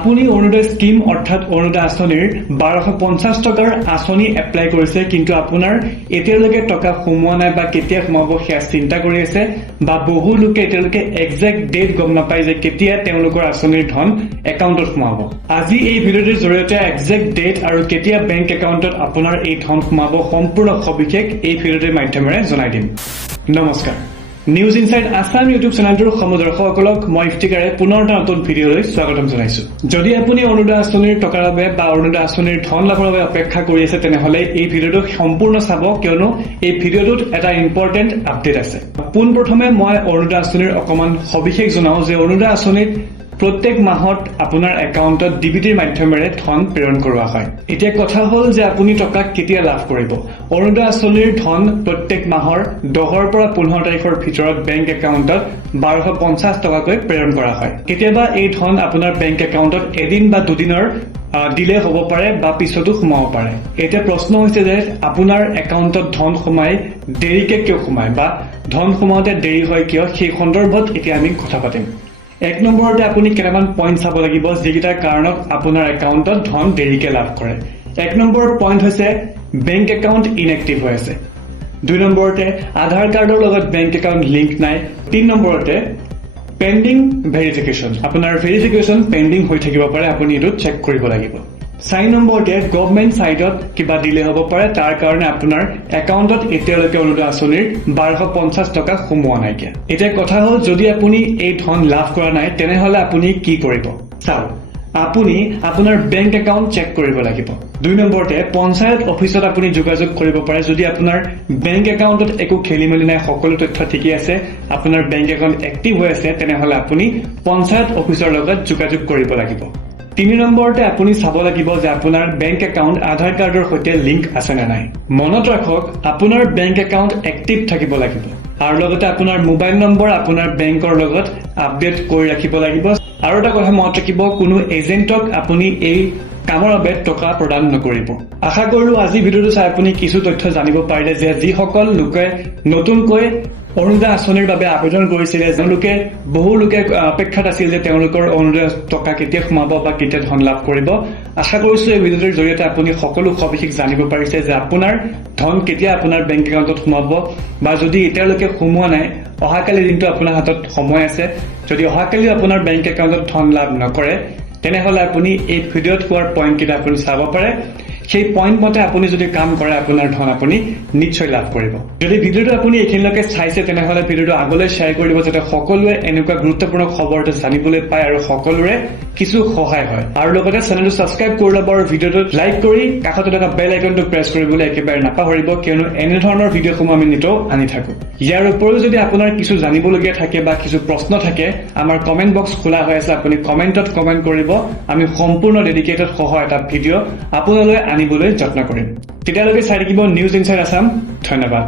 আপুনি অৰুণোদয় স্কিম অৰ্থাৎ অৰুণোদয় আঁচনিৰ 1250 টকাৰ আঁচনি এপ্লাই কৰিছে, কিন্তু আপোনাৰ এতিয়ালৈকে টকা সোমোৱা নাই বা কেতিয়া সোমাব সেয়া চিন্তা কৰি আছে, বা বহু লোকে এতিয়ালৈকে এক্সাক্ট ডেট গম নাপায় যে কেতিয়া তেওঁলোকৰ আঁচনিৰ ধন একাউণ্টত সোমাব। আজি এই ভিডিঅ'টোৰ জৰিয়তে এক্সাক্ট ডেট আৰু কেতিয়া বেংক একাউণ্টত আপোনাৰ এই ধন সোমাব সম্পূৰ্ণ সবিশেষ এই ভিডিঅ'টোৰ মাধ্যমেৰে জনাই দিম। নমস্কাৰ, নিউজ ইনসাইড আসাম ইউটিউব চেনেলটোৰ দৰ্শকসকলক মই ইফতিকাৰে পুনৰ এটা নতুন ভিডিঅ'লৈ স্বাগতম জনাইছো। যদি আপুনি অৰুণোদয় আঁচনিৰ টকাৰ বাবে বা অৰুণোদয় আঁচনিৰ ধন লাভৰ বাবে অপেক্ষা কৰি আছে, তেনেহলে এই ভিডিঅ'টো সম্পূৰ্ণ চাব, কিয়নো এই ভিডিঅ'টোত এটা ইম্পৰ্টেণ্ট আপডেট আছে। পোনপ্ৰথমে মই অৰুণোদয় আঁচনিৰ অকমান সবিশেষ জনাও যে অৰুণোদয় আঁচনিত প্ৰত্যেক মাহত আপোনাৰ একাউণ্টত ডিবিটিৰ মাধ্যমেৰে ধন প্ৰেৰণ কৰোৱা হয়। এতিয়া কথা হ'ল যে আপুনি টকা কেতিয়া লাভ কৰিব। অৰুণোদয় আঁচনিৰ ধন প্ৰত্যেক মাহৰ 10ৰ পৰা 15 তাৰিখৰ ভিতৰত বেংক একাউণ্টত 1250 টকাকৈ প্ৰেৰণ কৰা হয়। কেতিয়াবা এই ধন আপোনাৰ বেংক একাউণ্টত এদিন বা দুদিনৰ ডিলে হ'ব পাৰে বা পিছতো সোমাব পাৰে। এতিয়া প্ৰশ্ন হৈছে যে আপোনাৰ একাউণ্টত ধন সোমাই দেৰিকে কিয় সোমায় বা ধন সোমাওঁতে দেৰি হয় কিয়, সেই সন্দৰ্ভত এতিয়া আমি কথা পাতিম। এক নম্বৰতে আপুনি কেইটামান পইণ্ট চাব লাগিব যিকেইটাৰ কাৰণত আপোনাৰ একাউণ্টত ধন দেৰিকে লাভ কৰে। এক নম্বৰ পইণ্ট হৈছে বেংক একাউণ্ট ইনএক্টিভ হৈ আছে। 2 নম্বৰতে আধাৰ কাৰ্ডৰ লগত বেংক একাউণ্ট লিংক নাই। 3 নম্বৰতে পেণ্ডিং ভেৰিফিকেশ্যন, আপোনাৰ ভেৰিফিকেশ্যন পেণ্ডিং হৈ থাকিব পাৰে, আপুনি এইটো চেক কৰিব লাগিব। 4 নম্বৰতে গভৰ্ণমেণ্ট ছাইটত কিবা দিলে হ'ব পাৰে, তাৰ কাৰণে আপোনাৰ একাউণ্টত এতিয়ালৈকে অৰুণোদয় আঁচনিৰ 1250 টকা সোমোৱা নাইকিয়া। এতিয়া কথা হ'ল, যদি আপুনি এই ধন লাভ কৰা নাই তেনেহলে আপুনি কি কৰিব। চাওক, আপুনি আপোনাৰ বেংক একাউণ্ট চেক কৰিব লাগিব। 2 নম্বৰতে পঞ্চায়ত অফিচত আপুনি যোগাযোগ কৰিব পাৰে। যদি আপোনাৰ বেংক একাউণ্টত একো খেলি মেলি নাই, সকলো তথ্য ঠিকেই আছে, আপোনাৰ বেংক একাউণ্ট এক্টিভ হৈ আছে, তেনেহলে আপুনি পঞ্চায়ত অফিচৰ লগত যোগাযোগ কৰিব লাগিব। 3 নম্বৰতে আপুনি চাব লাগিব যে আপোনাৰ বেংক একাউণ্ট আধাৰ কাৰ্ডৰ সৈতে লিংক আছে নে নাই। মনত ৰাখক, আপোনাৰ বেংক একাউণ্ট এক্টিভ থাকিব লাগিব আৰু লগতে আপোনাৰ মোবাইল নম্বৰ আপোনাৰ বেংকৰ লগত আপডেট কৰি ৰাখিব লাগিব। আৰু এটা কথা মনত ৰাখিব, কোনো এজেণ্টক আপুনি এই কামৰ বাবে টকা প্ৰদান নকৰিব। আশা কৰিলো আজি ভিডিঅ'টো চাই আপুনি কিছু তথ্য জানিব পাৰিলে যে যিসকল লোকে নতুনকৈ অৰুণোদয় আঁচনিৰ বাবে আবেদন কৰিছিলে, বহু লোকে অপেক্ষাত আছিল যে তেওঁলোকৰ অৰুণোদয় টকা কেতিয়া সোমাব বা কেতিয়া ধন লাভ কৰিব। আশা কৰিছো এই ভিডিঅ'টোৰ জৰিয়তে আপুনি সকলো সবিশেষ জানিব পাৰিছে যে আপোনাৰ ধন কেতিয়া আপোনাৰ বেংক একাউণ্টত সোমাব, বা যদি এতিয়ালৈকে সোমোৱা নাই, অহাকালি দিনটো আপোনাৰ হাতত সময় আছে। যদি অহাকালিও আপোনাৰ বেংক একাউণ্টত ধন লাভ নকৰে, তেনেহলে আপুনি এই ভিডিঅ'ত কোৱাৰ পইণ্টকেইটা আপুনি চাব পাৰে। সেই পইণ্ট মতে আপুনি যদি কাম কৰে, আপোনাৰ ধন আপুনি নিশ্চয় লাভ কৰিব। যদি ভিডিঅ'টো আপুনি এইখিনিলৈকে চাইছে, তেনেহলে ভিডিঅ'টো আগলৈ শ্বেয়াৰ কৰি দিব, যাতে সকলোৱে এনেকুৱা গুৰুত্বপূৰ্ণ খবৰ এটা জানিবলৈ পায় আৰু সকলোৰে কিছু সহায় হয়। আৰু লগতে চেনেলটো ছাবস্ক্ৰাইব কৰি ল'ব আৰু ভিডিঅ'টোত লাইক কৰি কাষত থকা বেল আইকনটো প্ৰেছ কৰিবলৈ একেবাৰে নাপাহৰিব, কিয়নো এনেধৰণৰ ভিডিঅ'সমূহ আমি নিতৌ আনি থাকো। ইয়াৰ উপৰিও যদি আপোনাৰ কিছু জানিবলগীয়া থাকে বা কিছু প্ৰশ্ন থাকে, আমাৰ কমেণ্ট বক্স খোলা হৈ আছে, আপুনি কমেণ্টত কমেণ্ট কৰিব। আমি সম্পূৰ্ণ ডেডিকেটেড সহ এটা ভিডিঅ' আপোনালৈ আনিবলৈ যত্ন কৰিম। তেতিয়ালৈকে চাই থাকিব নিউজ ইনচাইড আসাম। ধন্যবাদ।